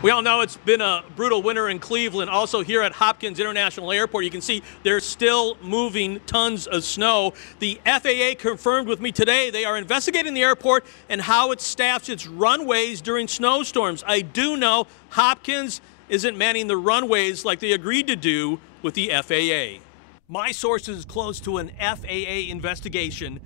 We all know it's been a brutal winter in Cleveland. Also here at Hopkins International Airport, you can see they're still moving tons of snow. The FAA confirmed with me today they are investigating the airport and how it staffs its runways during snowstorms. I do know Hopkins isn't manning the runways like they agreed to do with the FAA. My sources close to an FAA investigation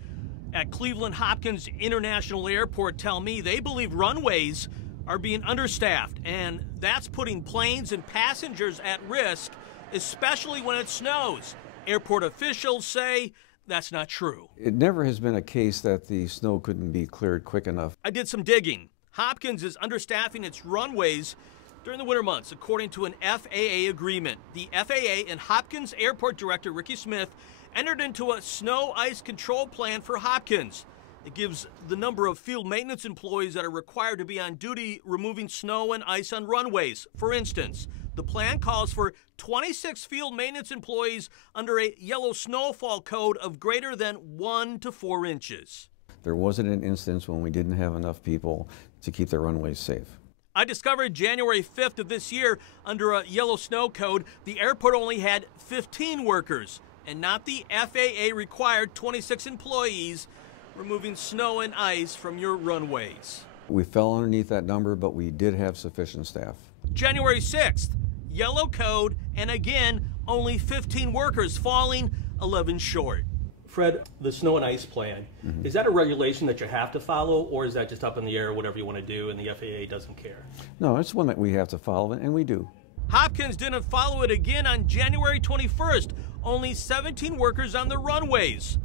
at Cleveland Hopkins International Airport tell me they believe runways are being understaffed, and that's putting planes and passengers at risk, especially when it snows. Airport officials say that's not true. It never has been a case that the snow couldn't be cleared quick enough. I did some digging. Hopkins is understaffing its runways during the winter months, according to an FAA agreement. The FAA and Hopkins Airport Director Ricky Smith entered into a snow ice control plan for Hopkins. It gives the number of field maintenance employees that are required to be on duty removing snow and ice on runways. For instance, the plan calls for 26 field maintenance employees under a yellow snowfall code of greater than 1 to 4 inches. There wasn't an instance when we didn't have enough people to keep the runways safe. I discovered January 5th of this year, under a yellow snow code, the airport only had 15 workers and not the FAA required 26 employees removing snow and ice from your runways. We fell underneath that number, but we did have sufficient staff. January 6th, yellow code, and again, only 15 workers, falling 11 short. Fred, the snow and ice plan, is that a regulation that you have to follow, or is that just up in the air, whatever you want to do, and the FAA doesn't care? No, it's one that we have to follow, and we do. Hopkins didn't follow it again on January 21st, only 17 workers on the runways.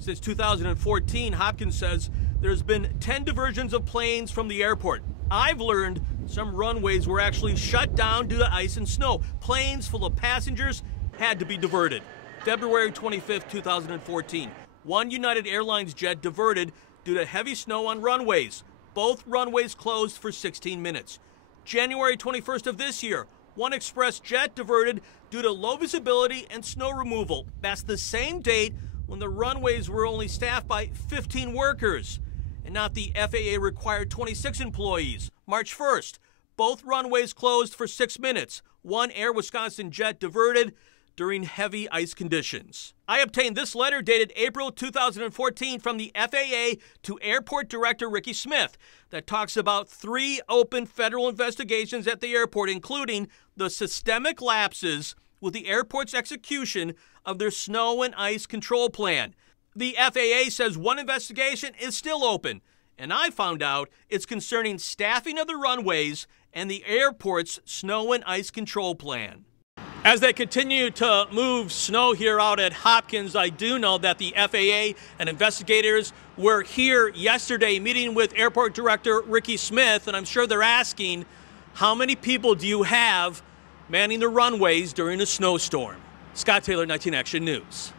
Since 2014, Hopkins says there's been 10 diversions of planes from the airport. I've learned some runways were actually shut down due to ice and snow. Planes full of passengers had to be diverted. February 25th, 2014, one United Airlines jet diverted due to heavy snow on runways. Both runways closed for 16 minutes. January 21st of this year, one express jet diverted due to low visibility and snow removal. That's the same date when the runways were only staffed by 15 workers and not the FAA required 26 employees. March 1st, both runways closed for 6 minutes. One Air Wisconsin jet diverted during heavy ice conditions. I obtained this letter dated April 2014 from the FAA to Airport Director Ricky Smith that talks about 3 open federal investigations at the airport, including the systemic lapses with the airport's execution of their snow and ice control plan. The FAA says one investigation is still open, and I found out it's concerning staffing of the runways and the airport's snow and ice control plan. As they continue to move snow here out at Hopkins, I do know that the FAA and investigators were here yesterday meeting with Airport Director Ricky Smith, and I'm sure they're asking, how many people do you have manning the runways during a snowstorm? Scott Taylor, 19 Action News.